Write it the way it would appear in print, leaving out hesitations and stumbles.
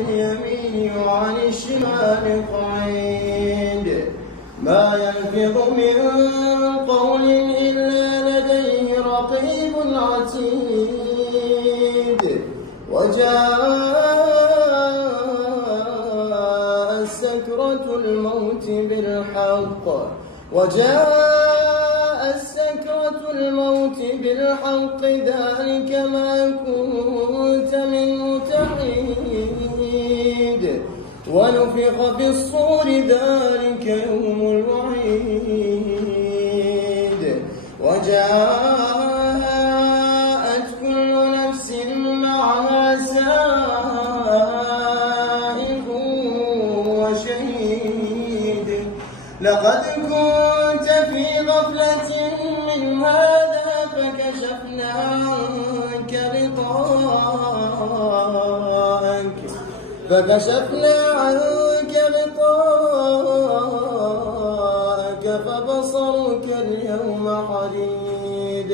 اليمين وعن الشمال قعيد ما يلفظ من قول إلا لديه رقيب عتيد وجاءت سكرة الموت بالحق ذلك ما كنت منه تحيد ونفخ في الصور ذلك يوم الوعيد وجاءت كل نفس معها سائق وشهيد لقد كنت في غفلة من هذا فكشفنا عنك غطاءك فبصرك اليوم حديد